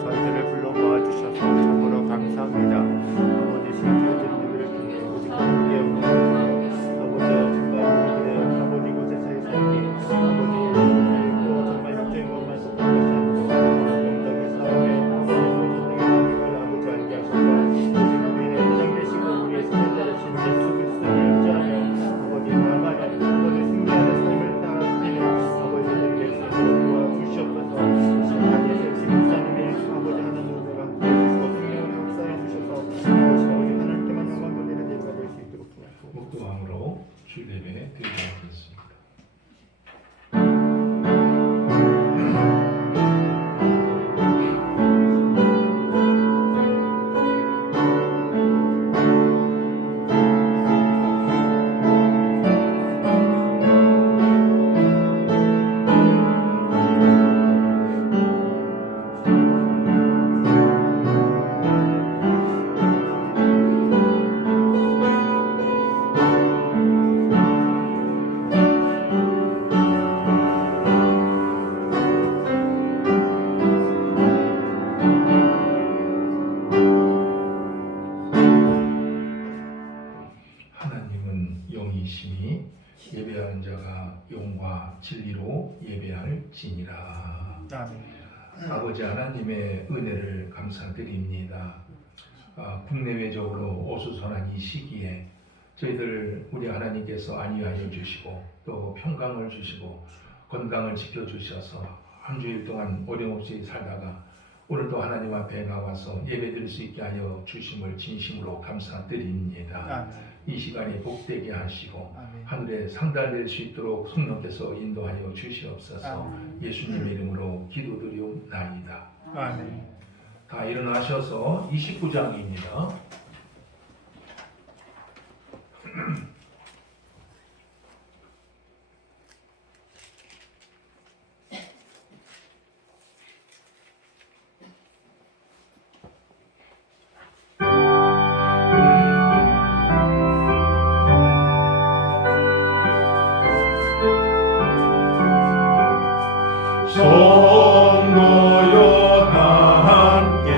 저희들을 불러 모아주셔서 참으로 감사합니다. 아버지 신주된 예배를 통해 오직 함께 오는 아버지 정말 우리들의 아버지 곳에서의 삶이 아버지 정말 영적인 것만 속한 것이 아니고 영적인 싸움에 아버지 전쟁의 삶임을 아버지 알게 하소서. 오직 우리의 인생 되시고 우리의 생명자를 진짜 예수 그리스도를 의지하며 아버지 나아가는 아버지 승리하는 삶을 살아가는 아버지 되게 될 수 있도록 도와주시옵소서. 예수 목사님의 아버지 하나님을 함께 해주시고 성령을 역사해 주셔서 아버지 하나님께만 영광 돌리는 예배가 될 수 있도록 도와주옵소서. 목도함으로 주례배 드리도록 하겠습니다. 하나님은 영이시니 예배하는 자가 영과 진리로 예배할지니라. 아멘. 아버지 하나님의 은혜를 감사드립니다. 국내외적으로 어수선한 이 시기에 저희들 우리 하나님께서 안위하여 주시고 또 평강을 주시고 건강을 지켜주셔서 한 주일 동안 어려움없이 살다가 오늘도 하나님 앞에 나와서 예배드릴 수 있게 하여 주심을 진심으로 감사드립니다. 아멘. 이 시간이 복되게 하시고 아멘. 하늘에 상달될 수 있도록 성령께서 인도하여 주시옵소서. 아멘. 예수님의 이름으로 기도드리옵나이다. 아멘. 다 일어나셔서 29장입니다. 성도여 다 함께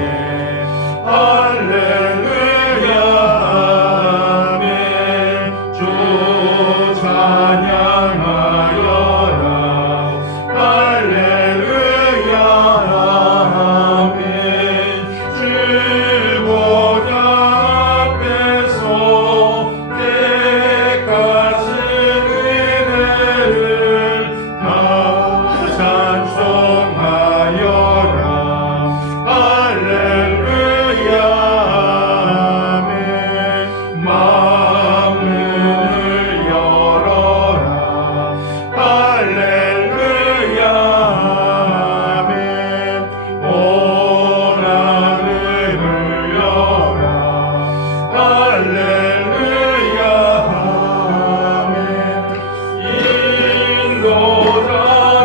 할렐루야 아멘. 주 찬양하여라 할렐루야 아멘. 주 보좌 앞에서 택하신 은혜를 다 찬송하여라 할렐루야 아멘. 마음문을 열어라 할렐루야 아멘. 온 하늘을 열라 할렐루야 아멘. 인도자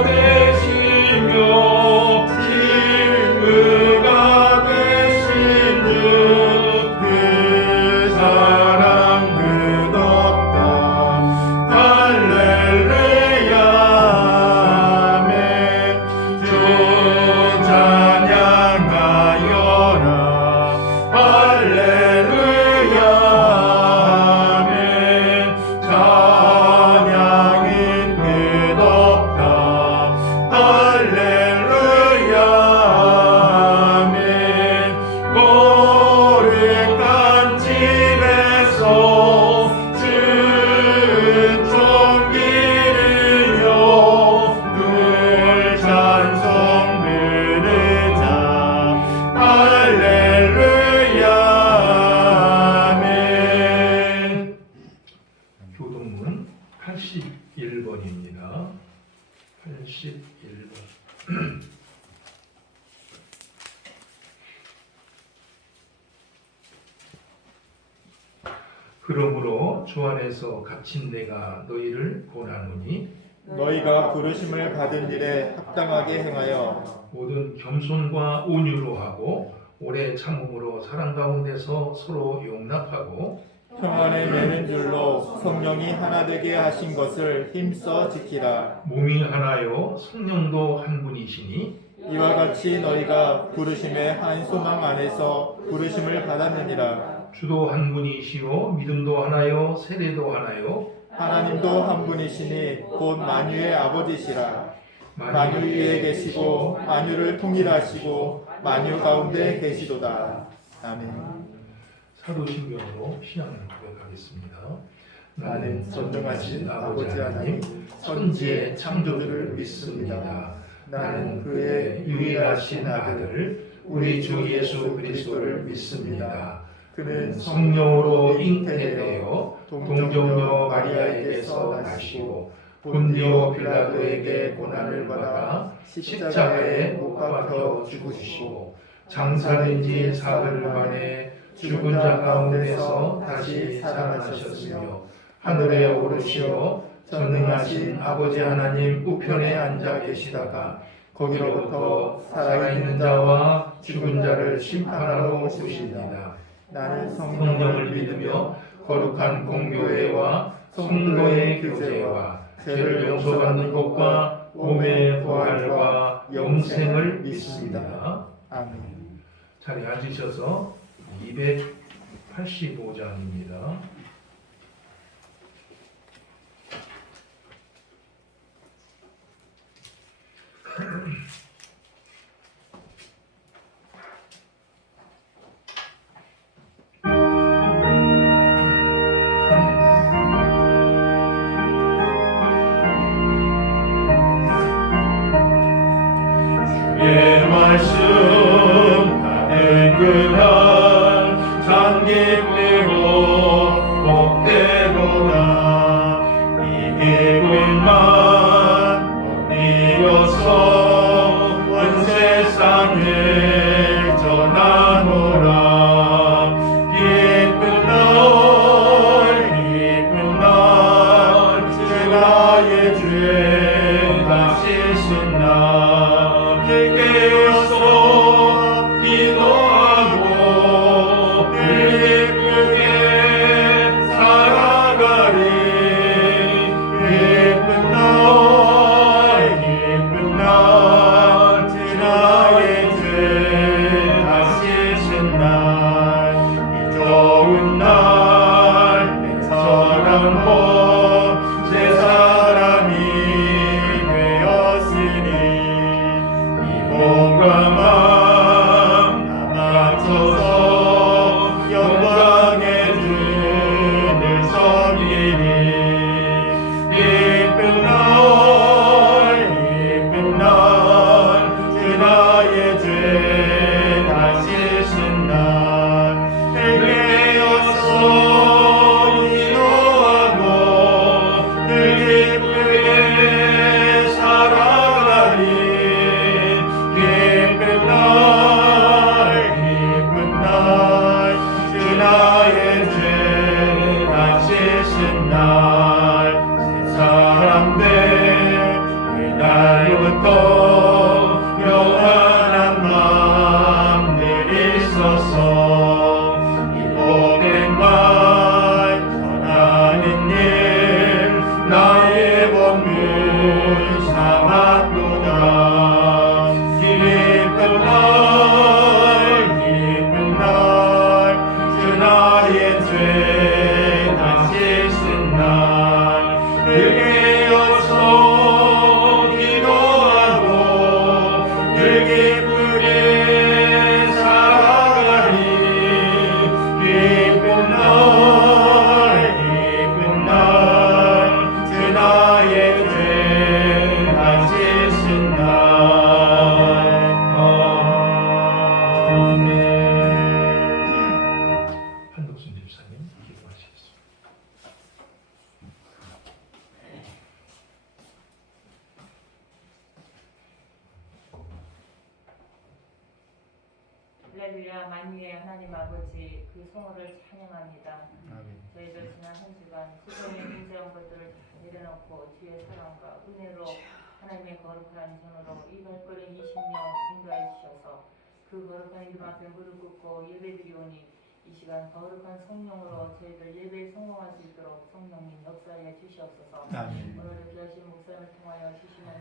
되시며 친구가 되신 주 그 사랑 끝없다 할렐루야 아멘. 주 찬양하여라 할렐루야 아멘. 찬양인 끝없다 할렐루야 아멘. 거룩한 집에서 준총기를요 늘 찬송 부르자 할렐루야 아멘. 교동문 81번입니다. 81번. 그러므로 주 안에서 갇힌 내가 너희를 권하노니 너희가 부르심을 받은 일에 합당하게 행하여 모든 겸손과 온유로 하고 오래 참음으로 사랑 가운데서 서로 용납하고 평안을 매는 줄로 성령이 하나 되게 하신 것을 힘써 지키라. 몸이 하나요 성령도 한 분이시니 이와 같이 너희가 부르심의 한 소망 안에서 부르심을 받았느니라. 주도 한 분이시요 믿음도 하나요 세례도 하나요 하나님도 한 분이시니 곧 만유의 아버지시라. 만유 위에 계시고 만유를 통일하시고 만유 가운데 계시도다. 아멘. 사도신경으로 신앙을 고백하겠습니다. 나는 전능하신 아버지 하나님 천지의 창조주를 믿습니다. 나는 그의 유일하신 아들 우리 주 예수 그리스도를 믿습니다. 그는 성령으로 잉태되어 동정녀 마리아에게서 나시고 본디오 빌라도에게 고난을 받아 십자가에 못 박혀 죽으시고 장사된 지 사흘 만에 죽은 자 가운데서 다시 살아나셨으며 하늘에 오르시어 전능하신 아버지 하나님 우편에 앉아 계시다가 거기로부터 살아있는 자와 죽은 자를 심판하러 오십니다. 나는 성령을 믿으며 거룩한 공교회와 성도의 교제와 죄를 용서받는 것과 몸의 부활과 영생을 믿습니다. 아멘. 자리에 앉으셔서 285장입니다. 의 말씀 받은 그날 장기되고 복되도다. 이 기쁨만 이어서 온 세상에 전하노라. 기쁜 날 주 나의 죄 다시 쓴 날 깨어서 기도하고 늘 기쁘게 살아가리. 기쁜 날 주 나의 죄 다시 쓴 날 이 좋은 날 내 사랑과 새 사람이 되었으니 몸과 마음 다 맞춰서 영광의 주를 섬기리. 기쁜 날 주 나의 죄 다시 쓴 날 깨어서 기도하고 늘 기쁘게 살아가리. 기쁜 날 주 나의 죄 다시 쓴 날 새 사람들 그날부터 영원한 마음들이 있어서 이 복된 말 전하는 일 나의 본분 삼았도다. 기쁜 날 주 나의 죄 다시 쓴 날 깨어서 기도하고 늘 기쁘게 살아가리. 기쁜 날 주 나의 죄 다시 쓴 날. 아멘. 한덕순 집사님 기도하시겠습니다. 할렐루야. 만유의 하나님 아버지 그 성호를 찬양합니다. 저희들 지난 한 주간 수고의 문제한 것들을 내려놓고 주의 사랑과 은혜로 하나님의 거룩한 전으로 이 발걸음 20명 인도해 주셔서 그 거룩한 이름 앞에 무릎 꿇고 예배드리오니 이 시간 거룩한 성령으로 저희들 예배에 성공할 수 있도록 성령님 역사해 주시옵소서. 아멘. 오늘 귀하신 목사님을 통하여 주시는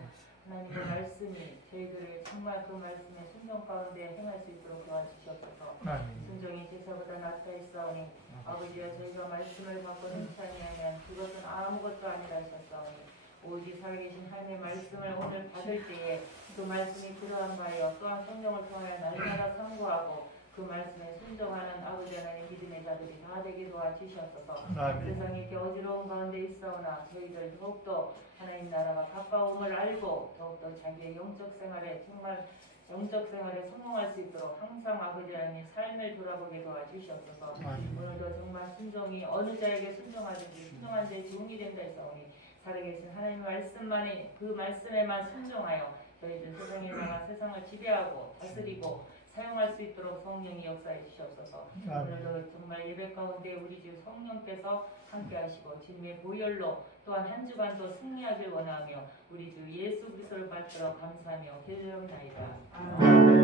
하나님 그 말씀이 저희들을 정말 그 말씀의 순종 가운데 행할 수 있도록 도와주시옵소서. 아멘. 순종이 제사보다 낫다 했사오니 아버지여 저희가 말씀을 받고 행치 아니하면 그것은 아무것도 아니라 하셨사오니 오직 살아계신 하나님의 말씀을 오늘 받을 때에 그 말씀이 그러한 바여 또한 성령을 통하여 날마다 상고하고 그 말씀에 순종하는 아버지 하나님 믿음의 자들이 다 되게 도와주시옵소서. 아멘. 세상에 이렇게 어지러운 가운데 있사오나 저희들 더욱더 하나님 나라가 가까움을 알고 더욱더 자기의 영적 생활에 정말 영적 생활에 성공할 수 있도록 항상 아버지 하나님 삶을 돌아보게 도와주시옵소서. 아멘. 오늘도 정말 순종이 어느 자에게 순종하든지 순종한 자의 도움이 된다 했사오니 살아계신 하나님의 말씀만이 그 말씀에만 순종하여 저희들 세상에 나가 세상을 지배하고 다스리고 사용할 수 있도록 성령이 역사해 주시옵소서. 오늘도 정말 예배 가운데 우리 주 성령께서 함께 하시고 주님의 보혈로 또한 한 주간도 승리하길 원하며 우리 주 예수 그리스도를 받들어 감사하며 기도하옵나이다. 아멘.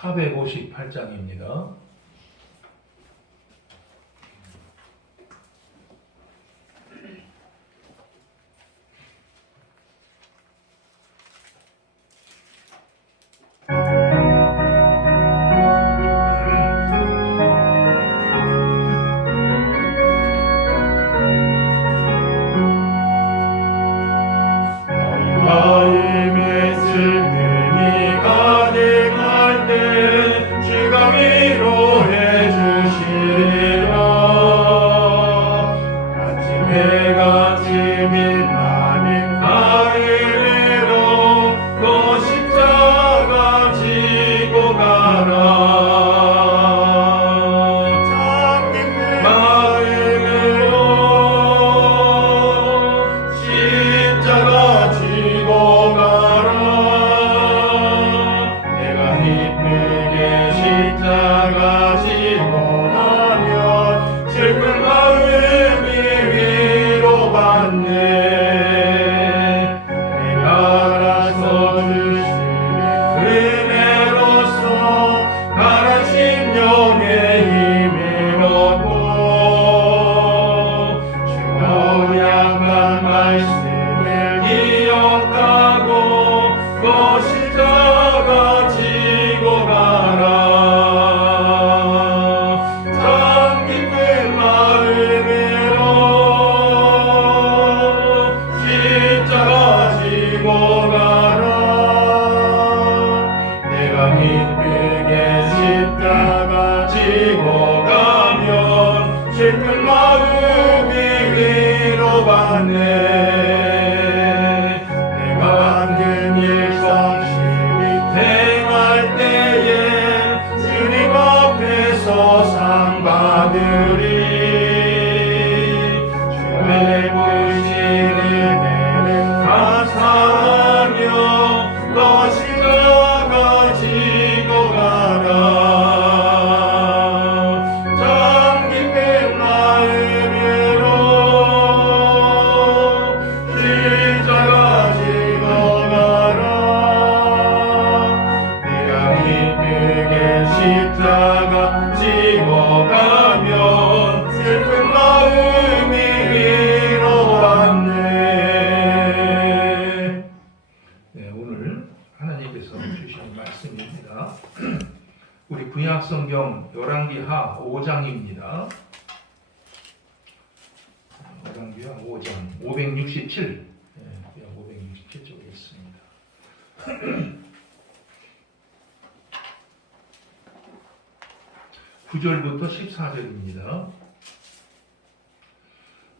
458장입니다. 마음에 슬픔이 가득할 때 주가 위로해 주시리라. 아침에 같이 빛나는 하늘으로 또 십자가 지고 가라. 참 기쁜 마음으로 십자가 지고 가라. 내가 기쁘게 십자가 지고 가면 슬픈 마음이 위로받네. 내가 알아서 주시는 은혜로서 가난 심령의 힘을 얻고 주가 약한 말씀을 기억하고 또 십자가 지고 가라. 참 기쁜 마음으로 십자가 지고 가라. 내가 기쁘게 십자가 지고 가면 슬픈 마음이 위로받네. 내가 만든 일 성실히 행할 때에 주님 앞에서 상 받으리. 주의 부신 은혜를 감사하며 또 십자가 지고 가라. 참 기쁜 마음으로 십자가 지고 가라. 내가 기쁘게 십자가 지고 가면 슬픈 마음이 위로받네. 네, 오늘 하나님께서 주신 말씀입니다. 우리 구약 성경 열왕기하 5장입니다. 열왕기하 5장 567. 네, 567쪽에 있습니다. 9절부터 14절입니다.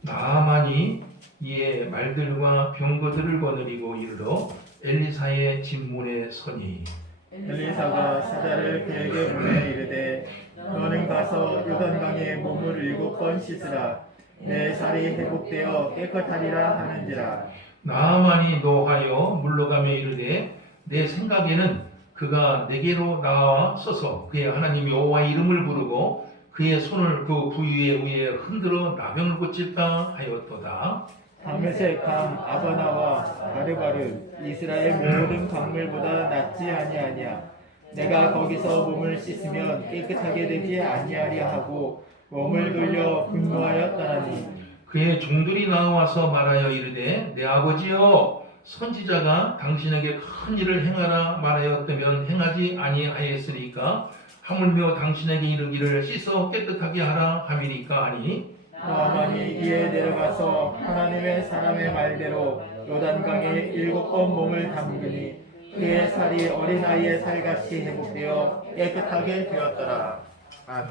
나아만이 이에 말들과 병거들을 거느리고 이르러 엘리사의 집문에 서니 엘리사가 사자를 그에게 보내 이르되 너는 가서 요단강에 몸을 7번 씻으라. 내 살이 회복되어 깨끗하리라 하는지라. 나아만이 노하여 물러가며 이르되 내 생각에는 그가 내게로 나와 서서 그의 하나님 여호와의 이름을 부르고 그의 손을 그 부위의 위에 흔들어 나병을 고칠까 하였도다. 다메섹 강 아바나와 바르바르 이스라엘 모든 강물보다 낫지 아니하냐. 내가 거기서 몸을 씻으면 깨끗하게 되지 아니하리라 하고 몸을 돌려 분노하였다니. 그의 종들이 나와서 말하여 이르되 내 아버지여 선지자가 당신에게 큰 일을 행하라 말하였다면 행하지 아니하였으리까 하물며 당신에게 이르기를 씻어 깨끗하게 하라 함이니까 하니. 나만이 이에 내려가서 하나님의 사람의 말대로 요단강에 7번 몸을 담그니 그의 살이 어린아이의 살같이 회복되어 깨끗하게 되었더라. 아멘.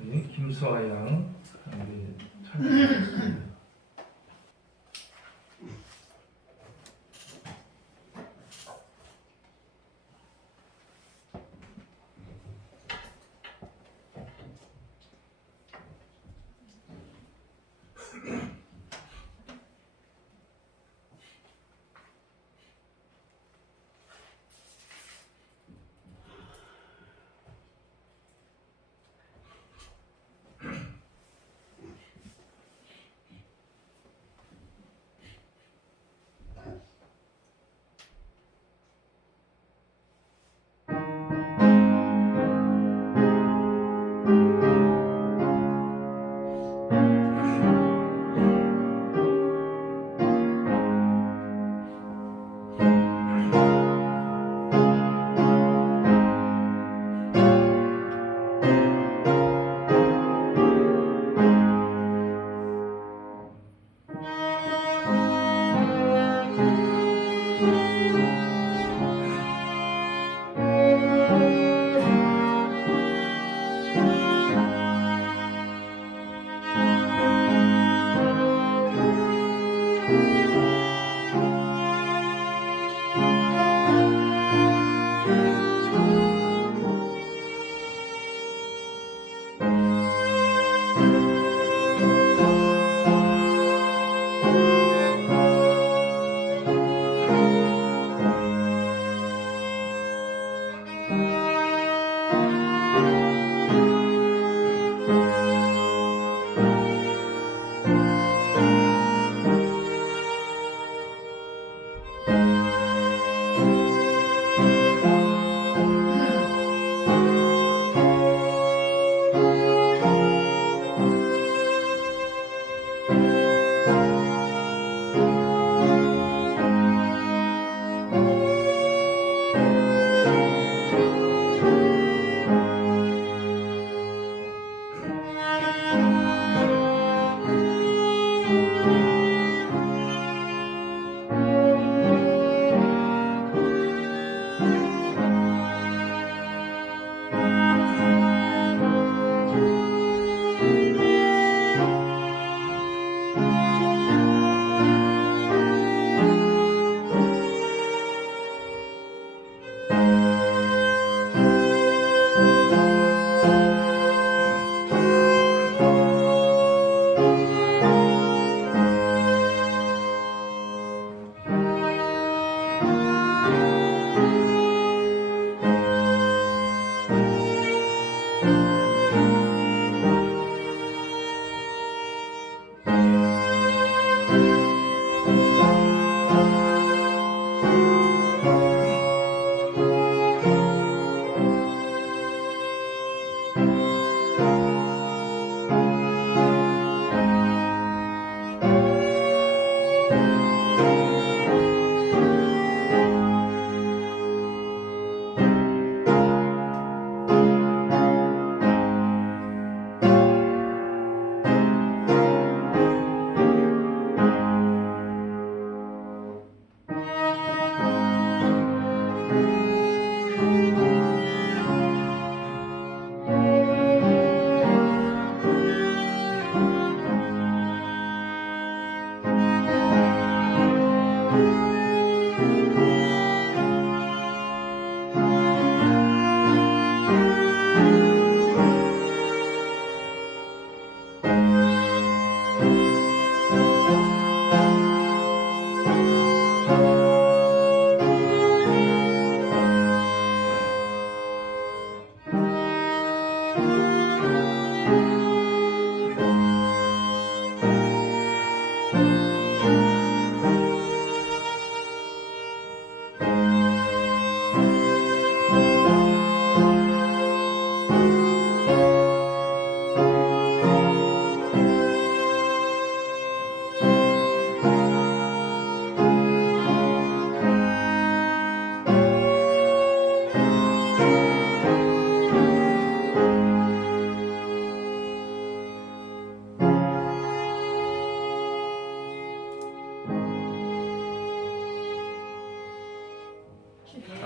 우리 김수아 양 우리 찬양하겠습니다.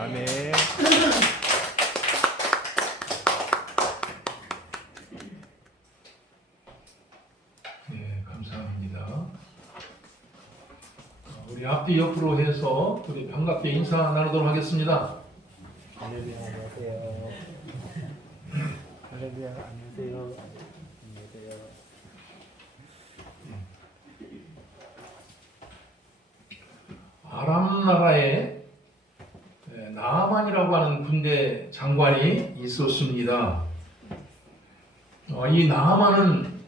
아멘. 네, 감사합니다. 우리 앞뒤 옆으로 해서 우리 반갑게 인사 나누도록 하겠습니다. 할렐루야, 안녕하세요. 할렐루야, 안녕하세요. 안녕하세요. 아람 나라에 나아만이라고 하는 군대 장관이 있었습니다. 이 나아만은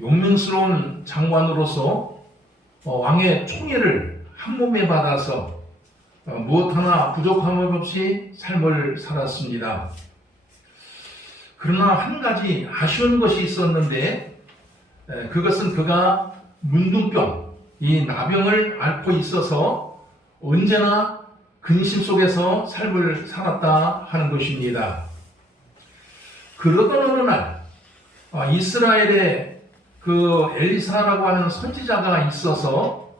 용맹스러운 장관으로서 왕의 총애를 한 몸에 받아서 무엇 하나 부족함 없이 삶을 살았습니다. 그러나 한 가지 아쉬운 것이 있었는데 그것은 그가 문둥병, 이 나병을 앓고 있어서 언제나 근심 속에서 삶을 살았다 하는 것입니다. 그러던 어느 날 이스라엘에 그 엘리사라고 하는 선지자가 있어서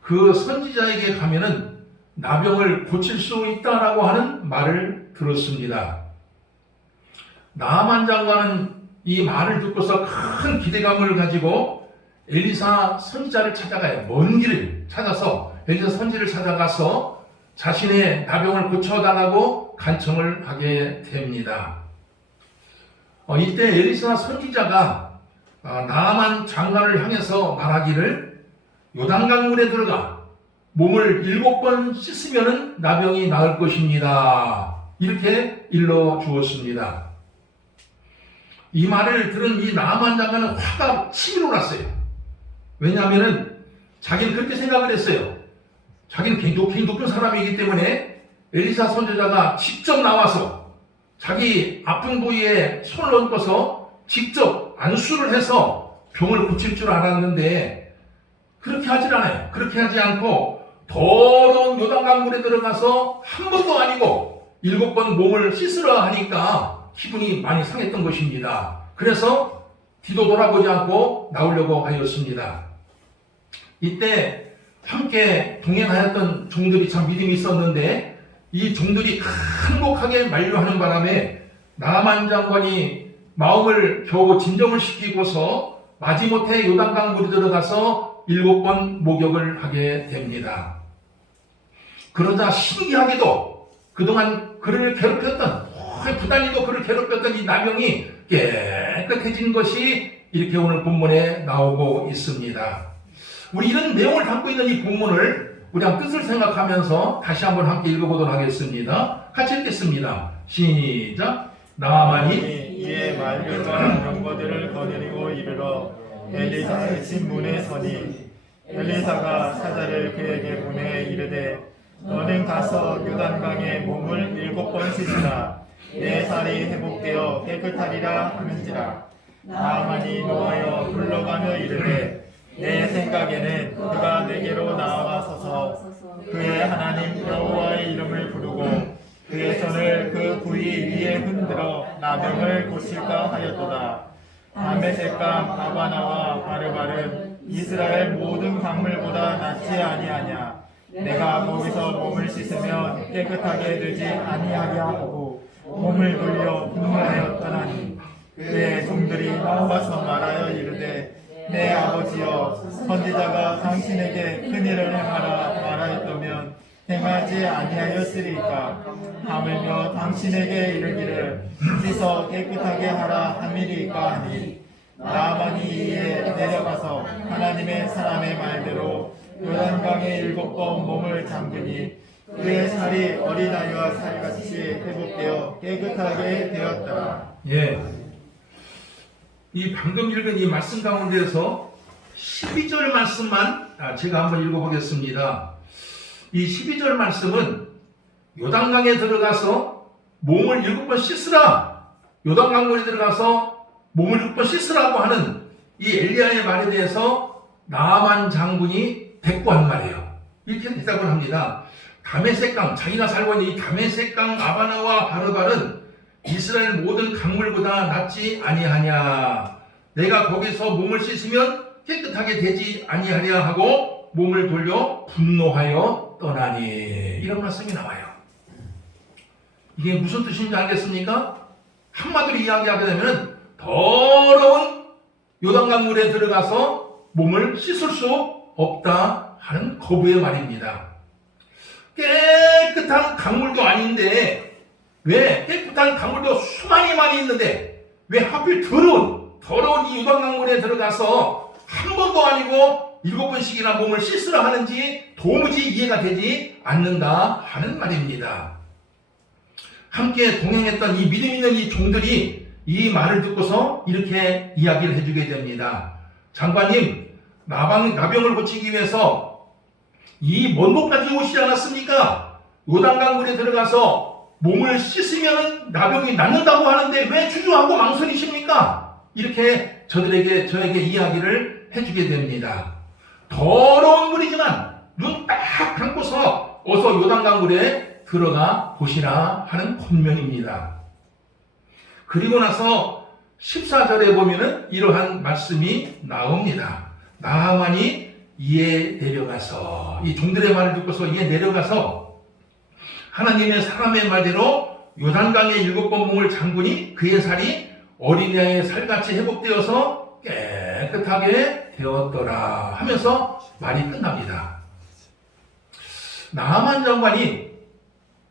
그 선지자에게 가면은 나병을 고칠 수 있다라고 하는 말을 들었습니다. 나아만 장관은 이 말을 듣고서 큰 기대감을 가지고 엘리사 선지자를 찾아가요. 먼 길을 찾아서 엘리사 선지를 찾아가서 자신의 나병을 고쳐달라고 간청을 하게 됩니다. 이때 엘리사 선지자가 나아만 장관을 향해서 말하기를 요단강물에 들어가 몸을 7번 씻으면 나병이 나을 것입니다. 이렇게 일러 주었습니다. 이 말을 들은 이 나아만 장관은 화가 치밀어 났어요. 왜냐하면 자기는 그렇게 생각을 했어요. 자기는 굉장히 높은 사람이기 때문에 엘리사 선지자가 직접 나와서 자기 아픈 부위에 손을 얹고서 직접 안수를 해서 병을 고칠 줄 알았는데 그렇게 하질 않아요. 그렇게 하지 않고 더러운 요단강물에 들어가서 한 번도 아니고 7번 몸을 씻으라 하니까 기분이 많이 상했던 것입니다. 그래서 뒤도 돌아보지 않고 나오려고 하였습니다. 이때 함께 동행하였던 종들이 참 믿음이 있었는데 이 종들이 한곡하게 만류하는 바람에 나아만 장관이 마음을 겨우 진정을 시키고서 마지못해 요단강물에 들어가서 7번 목욕을 하게 됩니다. 그러자 신기하게도 그동안 그를 괴롭혔던 부달리고 그를 괴롭혔던 이 나병이 깨끗해진 것이 이렇게 오늘 본문에 나오고 있습니다. 우리 이런 내용을 담고 있는 이 본문을 우리 한번 뜻을 생각하면서 다시 한번 함께 읽어보도록 하겠습니다. 같이 읽겠습니다. 시작. 나아만이 이에 만류가 병거들을 거느리고 이르러 엘리사의 집 문에 서니 엘리사가 사자를 그에게 보내 이르되 너는 가서 요단강에 몸을 7번 씻으라. 내 살이 회복되어 깨끗하리라 하는지라. 나아만이 노하여 불러가며 이르되 내 생각에는 그가 내게로 나와서서 그의 하나님 여호와의 이름을 부르고 그의 손을 그 부위 위에 흔들어 나병을 고칠까 하였도다. 다메섹강 아바나와 바르바른 이스라엘 모든 강물보다 낫지 아니하냐. 내가 거기서 몸을 씻으면 깨끗하게 되지 아니하게 하고 몸을 돌려 분노하여 떠나니 그의 종들이 나와서 말하여 이르되 내 아버지여 선지자가 당신에게 큰일을 행하라 말하였다면 행하지 아니하였으리까. 하물며 당신에게 이르기를 씻어 깨끗하게 하라 함이리까 하니 나아만이 이에 내려가서 하나님의 사람의 말대로 요단강에 7번 몸을 잠그니 그의 살이 어린아이와 살같이 회복되어 깨끗하게 되었더라. 예. 이 방금 읽은 이 말씀 가운데서 12절 말씀만 제가 한번 읽어보겠습니다. 이 12절 말씀은 요단강에 들어가서 몸을 7번 씻으라. 요단강물에 들어가서 몸을 6번 씻으라고 하는 이 엘리야의 말에 대해서 나아만 장군이 대꾸한 말이에요. 이렇게 대답을 합니다. 다메섹강, 자기가 살고 있는 이 다메섹강 아바나와 바르바른 이스라엘 모든 강물보다 낫지 아니하냐. 내가 거기서 몸을 씻으면 깨끗하게 되지 아니하냐 하고 몸을 돌려 분노하여 떠나니. 이런 말씀이 나와요. 이게 무슨 뜻인지 알겠습니까? 한마디로 이야기하게 되면 더러운 요단강 물에 들어가서 몸을 씻을 수 없다 하는 거부의 말입니다. 깨끗한 강물도 아닌데, 왜 깨끗한 강물도 수많이 많이 있는데 왜 하필 더러운 이 요단강 물에 들어가서 한 번도 아니고 7번씩이나 몸을 씻으라 하는지 도무지 이해가 되지 않는다 하는 말입니다. 함께 동행했던 이 믿음 있는 이 종들이 이 말을 듣고서 이렇게 이야기를 해주게 됩니다. 장관님, 나병을 고치기 위해서 이 먼 곳까지 오시지 않았습니까? 요단강 물에 들어가서 몸을 씻으면 나병이 낫는다고 하는데 왜 주저하고 망설이십니까? 이렇게 저에게 이야기를 해주게 됩니다. 더러운 물이지만 눈 딱 감고서 어서 요단강 물에 들어가 보시라 하는 권면입니다. 그리고 나서 14절에 보면은 이러한 말씀이 나옵니다. 나아만이 이에 내려가서, 이 종들의 말을 듣고서 이에 내려가서 하나님의 사람의 말대로 요단강에 7번 몸을 잠그니 그의 살이 어린양의 살같이 회복되어서 깨끗하게 되었더라 하면서 말이 끝납니다. 나아만 장관이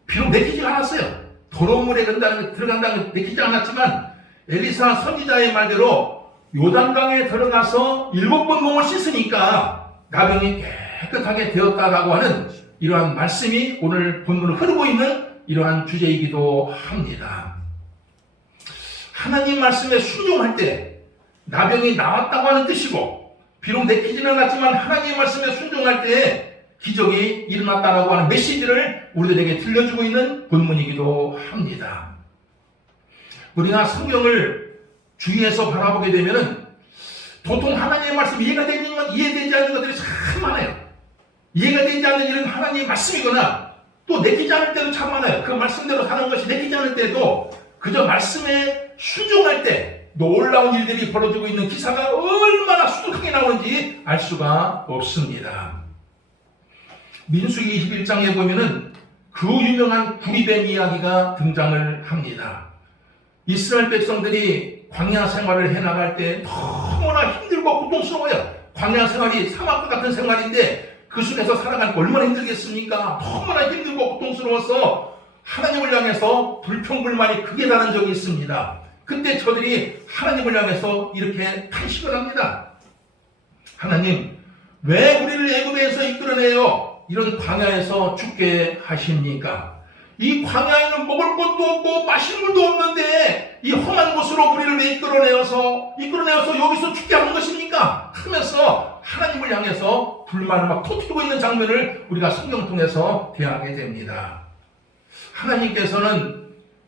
비록 내키지 않았어요. 더러운 물에 들어간다는 건 내키지 않았지만 엘리사 선지자의 말대로 요단강에 들어가서 7번 몸을 씻으니까 나병이 깨끗하게 되었다라고 하는 이러한 말씀이 오늘 본문으로 흐르고 있는 이러한 주제이기도 합니다. 하나님 말씀에 순종할 때 나병이 나왔다고 하는 뜻이고, 비록 내키지는 않았지만 하나님 말씀에 순종할 때 기적이 일어났다라고 하는 메시지를 우리들에게 들려주고 있는 본문이기도 합니다. 우리가 성경을 주위에서 바라보게 되면은 보통 하나님의 말씀이 이해되지 않는 것들이 참 많아요. 이해가 되지 않는 일은 하나님의 말씀이거나 또 내키지 않을 때도 참 많아요. 그 말씀대로 사는 것이 내키지 않을 때도 그저 말씀에 순종할 때 놀라운 일들이 벌어지고 있는 기사가 얼마나 수두룩하게 나오는지 알 수가 없습니다. 민수기 21장에 보면은 그 유명한 구리뱀 이야기가 등장을 합니다. 이스라엘 백성들이 광야 생활을 해나갈 때 너무나 힘들고 고통스러워요. 광야 생활이 사막과 같은 생활인데 그 속에서 살아가는 거 얼마나 힘들겠습니까? 너무나 힘들고 고통스러워서 하나님을 향해서 불평불만이 극에 달한 적이 있습니다. 그때 저들이 하나님을 향해서 이렇게 탄식을 합니다. 하나님, 왜 우리를 애굽에서 이끌어내요? 이런 광야에서 죽게 하십니까? 이 광야에는 먹을 것도 없고 마실 물도 없는데 이 험한 곳으로 우리를 왜 이끌어내어서 여기서 죽게 하는 것입니까? 하면서 하나님을 향해서 불만을 막 터뜨리고 있는 장면을 우리가 성경 통해서 대하게 됩니다. 하나님께서는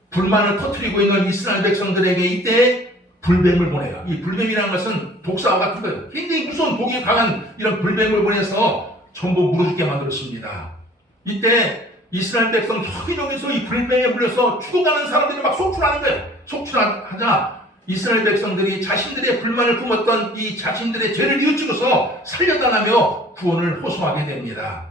불만을 터뜨리고 있는 이스라엘 백성들에게 이때 불뱀을 보내요. 이 불뱀이라는 것은 독사와 같은 거예요. 굉장히 무서운 독이 강한 이런 불뱀을 보내서 전부 물어 죽게 만들었습니다. 이때 이스라엘 백성 여기저기서 이 불뱀에 물려서 죽어가는 사람들이 막 속출하는 거예요. 속출하자 이스라엘 백성들이 자신들의 불만을 품었던 이 자신들의 죄를 뉘우치고서 살려달라며 구원을 호소하게 됩니다.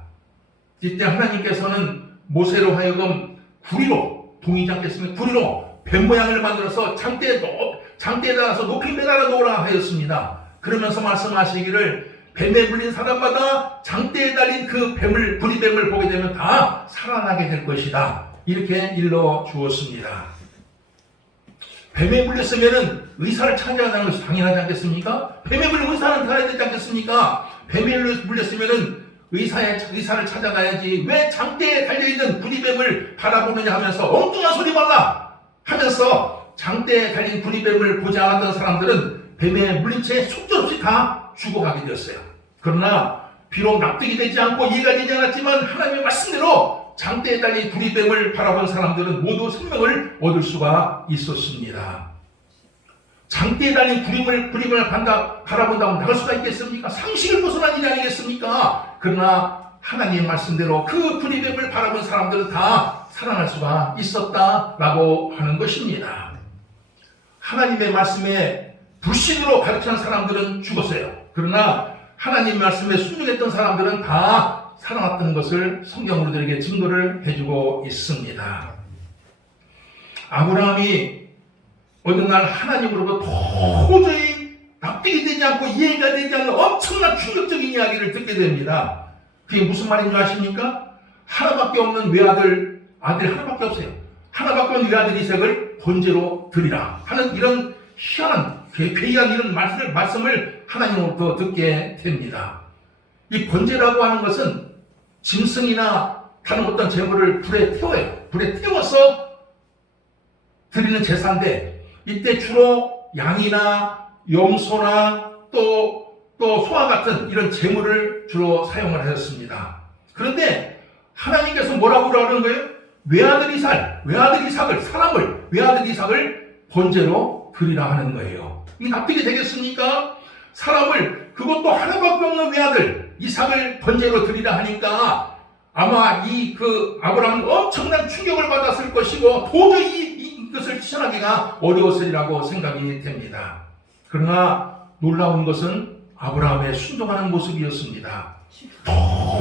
이때 하나님께서는 모세로 하여금 구리로, 동이지 않겠습니까? 구리로 뱀 모양을 만들어서 장대에 달아서 높이 매달아 놓으라 하였습니다. 그러면서 말씀하시기를 뱀에 물린 사람마다 장대에 달린 그 구리뱀을 보게 되면 다 살아나게 될 것이다. 이렇게 일러 주었습니다. 뱀에 물렸으면 의사를 찾아야 하는 것이 당연하지 않겠습니까? 뱀에 물린 의사는 가야 되지 않겠습니까? 뱀에 물렸으면 의사를 찾아가야지 왜 장대에 달려있는 구리뱀을 바라보느냐 하면서 엉뚱한 소리 말라 하면서 장대에 달린 구리뱀을 보지 않았던 사람들은 뱀에 물린 채 속절없이 다 죽어가게 되었어요. 그러나 비록 납득이 되지 않고 이해가 되지 않았지만 하나님의 말씀대로 장대에 달린 구리뱀을 바라본 사람들은 모두 생명을 얻을 수가 있었습니다. 장대에 달린 구리뱀을 바라본다면 나갈 수가 있겠습니까? 상식을 벗어난 일이 아니겠습니까? 그러나 하나님의 말씀대로 그 구리뱀을 바라본 사람들은 다 살아날 수가 있었다라고 하는 것입니다. 하나님의 말씀에 불신으로 가르치는 사람들은 죽었어요. 그러나 하나님 말씀에 순종했던 사람들은 다 살아났던 것을 성경 우리들에게 증거를 해주고 있습니다. 아브라함이 어느 날 하나님으로부터 도저히 납득이 되지 않고 이해가 되지 않는 엄청난 충격적인 이야기를 듣게 됩니다. 그게 무슨 말인 줄 아십니까? 하나밖에 없는 외아들, 아들이 하나밖에 없어요. 하나밖에 없는 외아들 이삭을 번제로 드리라 하는 이런 희한한 괴이한 이런 말씀을 하나님으로부터 듣게 됩니다. 이 번제라고 하는 것은 짐승이나 다른 어떤 재물을 불에 태워요. 불에 태워서 드리는 제사인데 이때 주로 양이나 염소나 또 소와 같은 이런 재물을 주로 사용을 하셨습니다. 그런데 하나님께서 뭐라고 그러는 거예요? 외아들 이삭을 번제로 드리라 하는 거예요. 이게 납득이 되겠습니까? 사람을, 그것도 하나밖에 없는 외아들 이삭을 번제로 드리라 하니까 아마 아브라함은 엄청난 충격을 받았을 것이고 도저히 이것을 실현하기가 어려웠으리라고 생각이 됩니다. 그러나 놀라운 것은 아브라함의 순종하는 모습이었습니다.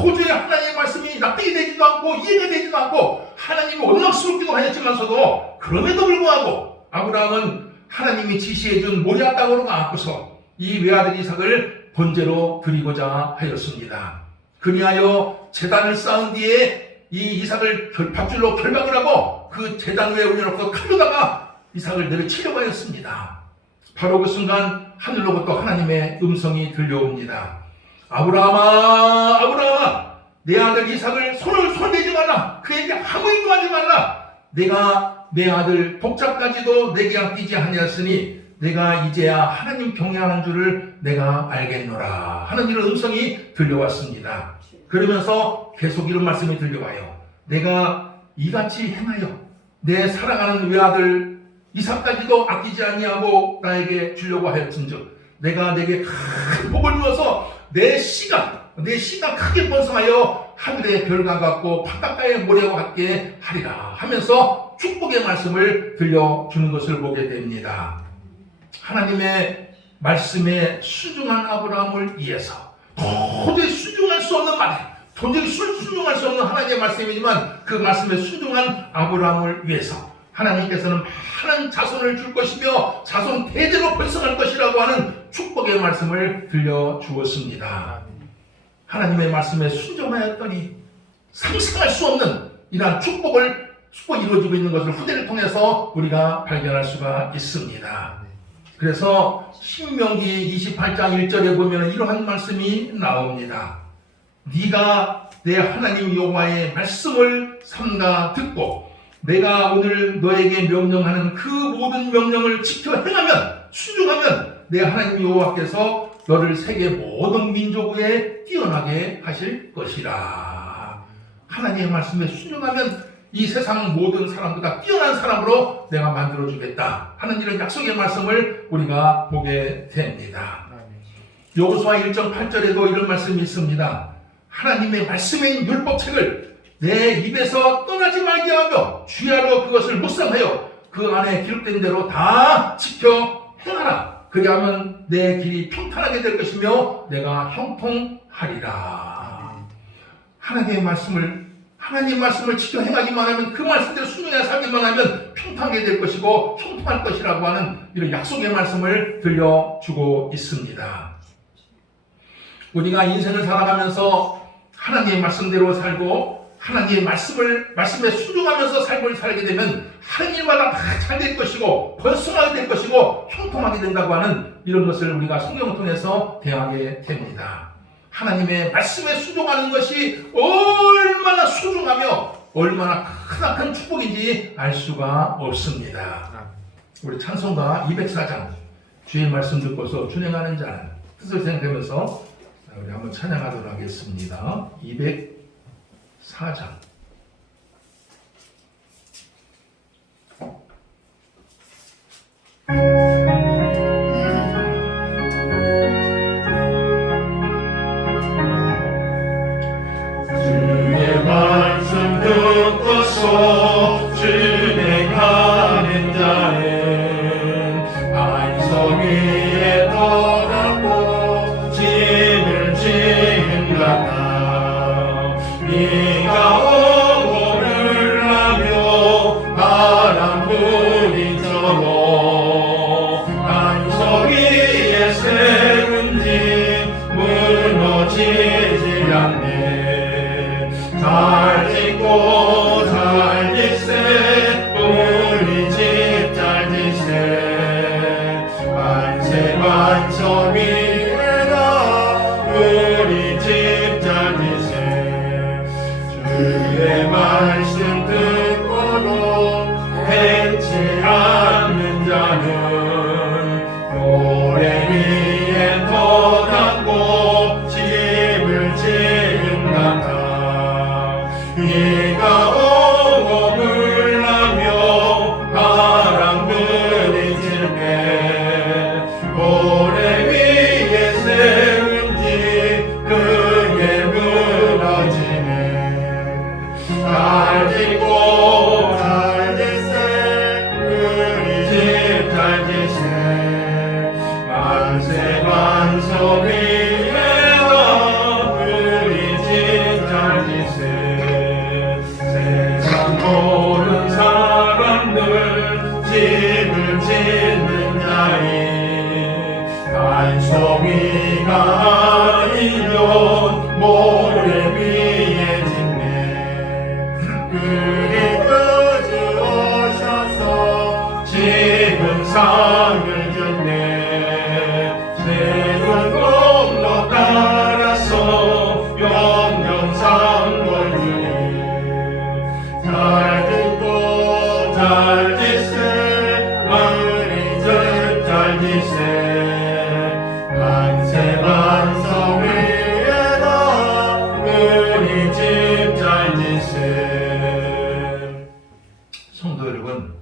도저히 하나님의 말씀이 납득이 되지도 않고 이해가 되지도 않고 하나님이 원망스럽기도 하였지만서도 그럼에도 불구하고 아브라함은 하나님이 지시해준 모리아 땅으로 가고서 이 외아들 이삭을 번제로 드리고자 하였습니다. 그리하여 제단을 쌓은 뒤에 이 이삭을 밧줄로 결박을 하고 그 제단 위에 올려놓고 칼로다가 이삭을 내려치려고 하였습니다. 바로 그 순간 하늘로부터 하나님의 음성이 들려옵니다. 아브라함아, 아브라함아, 내 아들 이삭을 손을 대지 말라. 그에게 아무 일도 하지 말라. 내가 내 아들 독자까지도 내게 아끼지 아니하였으니 내가 이제야 하나님 경외하는 줄을 내가 알겠노라 하는 이런 음성이 들려왔습니다. 그러면서 계속 이런 말씀이 들려와요. 내가 이같이 행하여 내 사랑하는 외아들 이삭까지도 아끼지 아니하고 나에게 주려고 하였은즉 내가 내게 큰 복을 주어서 내 씨가 크게 번성하여 하늘의 별과 같고 바닷가의 모래와 같게 하리라 하면서 축복의 말씀을 들려주는 것을 보게 됩니다. 하나님의 말씀에 순종한 아브라함을 위해서 도저히 순종할 수 없는 하나님의 말씀이지만 그 말씀에 순종한 아브라함을 위해서 하나님께서는 많은 자손을 줄 것이며 자손 대대로 번성할 것이라고 하는 축복의 말씀을 들려주었습니다. 하나님의 말씀에 순종하였더니 상상할 수 없는 이러한 축복이 이루어지고 있는 것을 후대를 통해서 우리가 발견할 수가 있습니다. 그래서 신명기 28장 1절에 보면 이러한 말씀이 나옵니다. 네가 내 하나님 여호와의 말씀을 삼가 듣고 내가 오늘 너에게 명령하는 그 모든 명령을 지켜 행하면 순종하면 내 하나님 여호와께서 너를 세계 모든 민족 위에 뛰어나게 하실 것이라. 하나님의 말씀에 순종하면 이 세상 모든 사람보다 뛰어난 사람으로 내가 만들어주겠다 하는 이런 약속의 말씀을 우리가 보게 됩니다. 여호수아 1장 8절에도 이런 말씀이 있습니다. 하나님의 말씀인 율법책을 내 입에서 떠나지 말게 하며 주야로 그것을 묵상하여 그 안에 기록된 대로 다 지켜 행하라. 그리하면 내 길이 평탄하게 될 것이며 내가 형통하리라. 하나님 말씀을 지켜 행하기만 하면 그 말씀대로 순종해 살기만 하면 평탄하게 될 것이고 형통할 것이라고 하는 이런 약속의 말씀을 들려주고 있습니다. 우리가 인생을 살아가면서 하나님의 말씀대로 살고 하나님의 말씀에 순종하면서 삶을 살게 되면 하는 일마다 다 잘 될 것이고 번성하게 될 것이고 형통하게 된다고 하는 이런 것을 우리가 성경을 통해서 대하게 됩니다. 하나님의 말씀에 순종하는 것이 얼마나 소중하며 얼마나 크나큰 축복인지 알 수가 없습니다. 우리 찬송가 204장 주의 말씀 듣고서 준행하는 자는 뜻을 생각하면서 우리 한번 찬양하도록 하겠습니다. 204장 주의 말씀 듣고서 준행하는 자는 안성 위에 떠나고 짐을 지은 같아 네가 비가 오고 물나며 바람 부딪힐 때 모래 위에 세운 집 크게 무너지네. 잘 짓고 잘 짓세 우리 집 잘 짓세 만세 만석 위에다 우리 집 잘 짓세 세상 모든 사람들 집을 짓는 자리 한 송이가 아니면 모래 위에 짓네. 그리 구주 오셔서 지금 상을 줬네. 세상 공로 따라서 영영 상을 주니 잘 듣고 잘 짓세 우리 집잘 짓세 만세 만성 위에다 우리 집잘 짓세. 성도 여러분,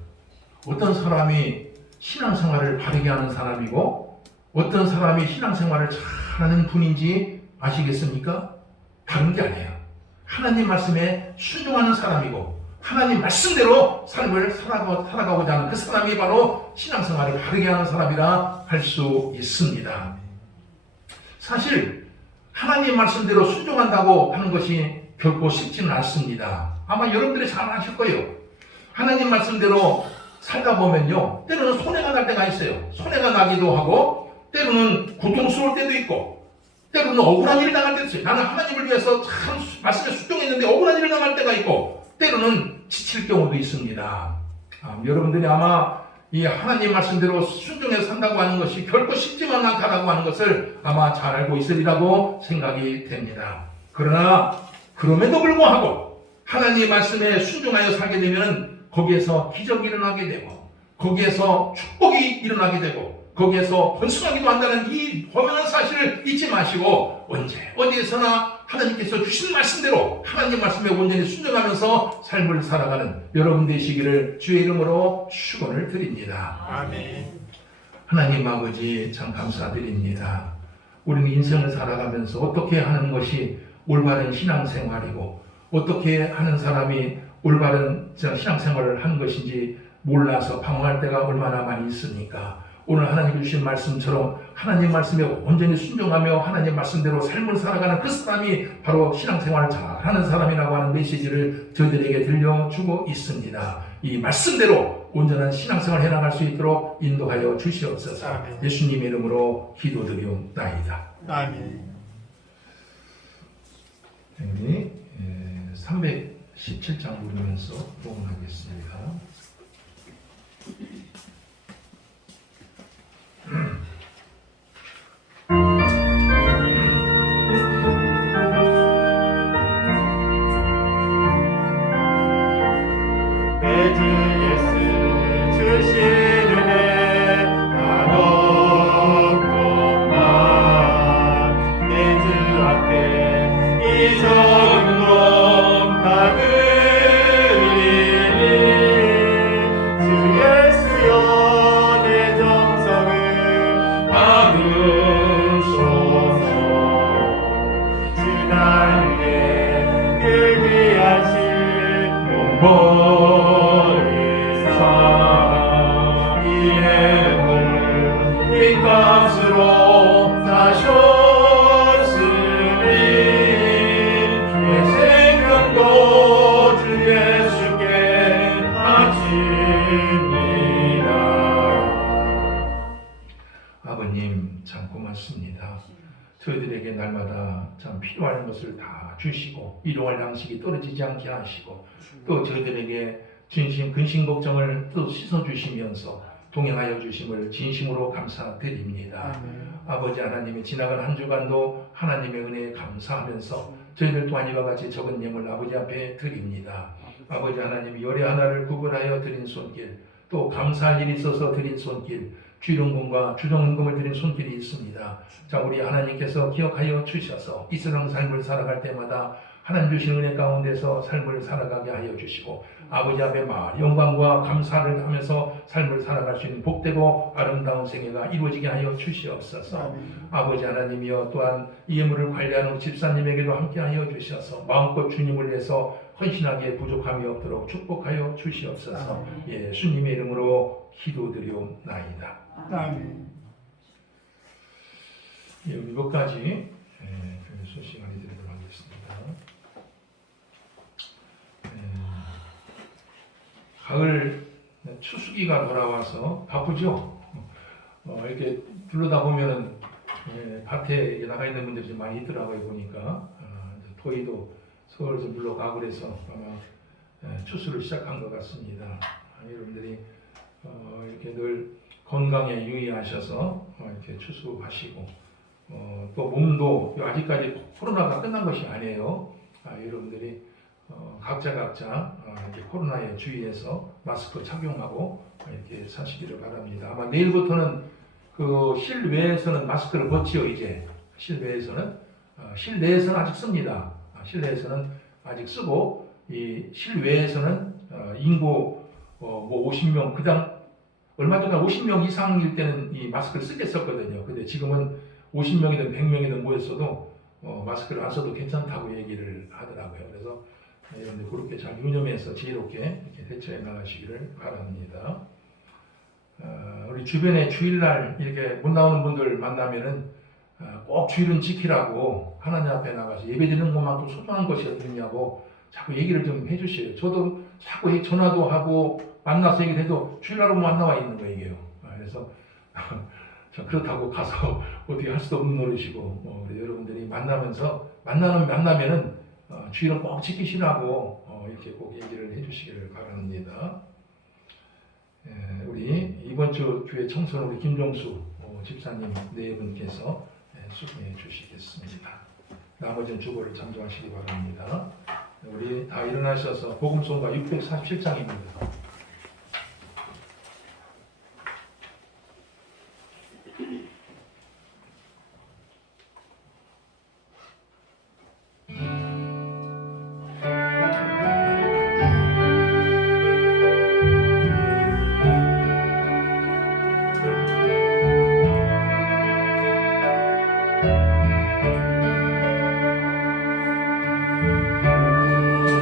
어떤 사람이 신앙생활을 바르게 하는 사람이고 어떤 사람이 신앙생활을 잘하는 분인지 아시겠습니까? 다른 게 아니에요. 하나님 말씀에 순종하는 사람이고 하나님 말씀대로 삶을 살아가고자 하는 그 사람이 바로 신앙생활을 바르게 하는 사람이라 할 수 있습니다. 사실 하나님 말씀대로 순종한다고 하는 것이 결코 쉽지는 않습니다. 아마 여러분들이 잘 아실 거예요. 하나님 말씀대로 살다 보면요, 때로는 손해가 날 때가 있어요. 손해가 나기도 하고 때로는 고통스러울 때도 있고 때로는 억울한 일을 당할 때도 있어요. 나는 하나님을 위해서 참 말씀에 순종했는데 억울한 일을 당할 때가 있고 때로는 지칠 경우도 있습니다. 여러분들이 아마 이 하나님 말씀대로 순종해서 산다고 하는 것이 결코 쉽지만 않다라고 하는 것을 아마 잘 알고 있으리라고 생각이 됩니다. 그러나 그럼에도 불구하고 하나님 말씀에 순종하여 살게 되면 거기에서 기적이 일어나게 되고 거기에서 축복이 일어나게 되고 거기에서 번성하기도 한다는 이 분명한 사실을 잊지 마시고 언제 어디에서나 하나님께서 주신 말씀대로 하나님 말씀에 온전히 순종하면서 삶을 살아가는 여러분 되시기를 주의 이름으로 축원을 드립니다. 아멘. 하나님 아버지 참 감사드립니다. 우리는 인생을 살아가면서 어떻게 하는 것이 올바른 신앙생활이고 어떻게 하는 사람이 올바른 신앙생활을 하는 것인지 몰라서 방황할 때가 얼마나 많이 있습니까? 오늘 하나님 주신 말씀처럼 하나님 말씀에 온전히 순종하며 하나님 말씀대로 삶을 살아가는 그 사람이 바로 신앙생활을 잘하는 사람이라고 하는 메시지를 저희들에게 들려주고 있습니다. 이 말씀대로 온전한 신앙생활을 해나갈 수 있도록 인도하여 주시옵소서. 아멘. 예수님의 이름으로 기도드리옵나이다. 아멘. 우리 317장 부르면서 봉헌하겠습니다. 매주 예수 주신 은혜 난 없건만 내 주 앞에 이 성공 받으리니 주 예수여 내 정성을 받으소서. 주 날 위해 그 귀하신 몸버리사 이 예물 이 값으로 사셨으니 내 생명도 주 예수께 바칩니다. 아버님 참 고맙습니다. 저희들에게 날마다 참 필요한 것을 다 주시고 일용할 양식이 떨어지지 않게 하시고 또 저희들에게 진심 근심 걱정을 또 씻어주시면서 동행하여 주심을 진심으로 감사드립니다. 아버지 하나님의 지나간 한 주간도 하나님의 은혜에 감사하면서 저희들 또한 이와 같이 적은 예물 아버지 앞에 드립니다. 아버지 하나님이 열의 하나를 구분하여 드린 손길 또 감사할 일이 있어서 드린 손길 주일원금과 주정원금을 드린 손길이 있습니다. 자, 우리 하나님께서 기억하여 주셔서 이 세상 삶을 살아갈 때마다 하나님 주신 은혜 가운데서 삶을 살아가게 하여 주시고 아버지 앞에 영광과 감사를 하면서 삶을 살아갈 수 있는 복되고 아름다운 생애가 이루어지게 하여 주시옵소서. 아버지 하나님이여 또한 이 예물을 관리하는 집사님에게도 함께하여 주셔서 마음껏 주님을 위해서 헌신하기에 부족함이 없도록 축복하여 주시옵소서. 예수님의 이름으로 기도드리옵나이다. 아멘. 이것까지 소식을 드리도록 하겠습니다. 가을 추수기가 돌아와서 바쁘죠. 이렇게 둘러다 보면은 밭에 나가 있는 분들이 많이 있더라고요. 보니까 더위도 서울에서 물러가고 그래서 아마 추수를 시작한 것 같습니다. 여러분들이 이렇게 늘 건강에 유의하셔서 이렇게 추수하시고 또 몸도 아직까지 코로나가 끝난 것이 아니에요. 여러분들이 각자 이제 코로나에 주의해서 마스크 착용하고 이렇게 사시기를 바랍니다. 아마 내일부터는 그 실외에서는 마스크를 벗지요. 이제 실외에서는 실내에서는 아직 씁니다. 실내에서는 아직 쓰고 이 실외에서는 인구 뭐 50명 그당 얼마 전에 50명 이상일 때는 이 마스크를 쓰겠었거든요. 근데 지금은 50명이든 100명이든 모였어도 마스크를 안 써도 괜찮다고 얘기를 하더라고요. 그래서 여러분들 그렇게 잘 유념해서 지혜롭게 이렇게 대처해 나가시기를 바랍니다. 우리 주변에 주일날 이렇게 못 나오는 분들 만나면은 꼭 주일은 지키라고 하나님 앞에 나가서 예배드리는 것만큼 소중한 것이 어딨냐고 자꾸 얘기를 좀 해주세요. 저도 자꾸 전화도 하고 만나서 얘기해도 주일날은 안 나와 있는 거 얘기해요. 그래서 그렇다고 가서 어떻게 할 수도 없는 노릇이고 여러분들이 만나면은 주일은 꼭 지키시라고 이렇게 꼭 얘기를 해주시기를 바랍니다. 우리 이번 주 교회 청소는 우리 김종수 집사님 네 분께서 수고해 주시겠습니다. 나머지는 주보를 참조하시기 바랍니다. 우리 다 일어나셔서 복음송가 647장입니다.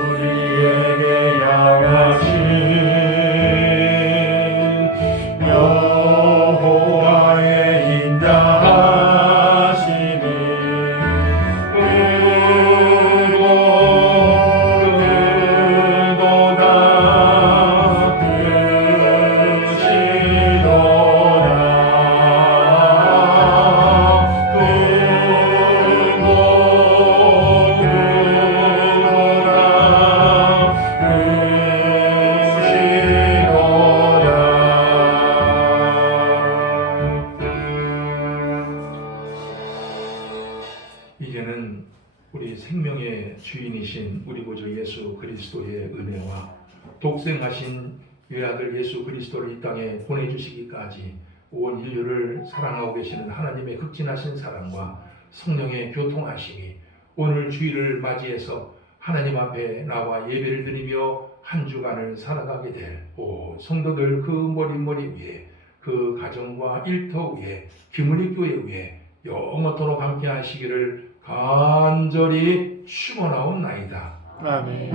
우리에게 양하신 여호와의 인자하심이 의롭도다 이제는 우리 생명의 주인이신 우리 구주 예수 그리스도의 은혜와 독생하신 외아들 예수 그리스도를 이 땅에 보내주시기까지 온 인류를 사랑하고 계시는 하나님의 극진하신 사랑과 성령의 교통하심이 오늘 주일을 맞이해서 하나님 앞에 나와 예배를 드리며 한 주간을 살아가게 될 성도들 그 머리 위에 그 가정과 일터 위에 기물리 교회 위에 영원토록 함께 하시기를 간절히 축원하옵나이다. 아멘.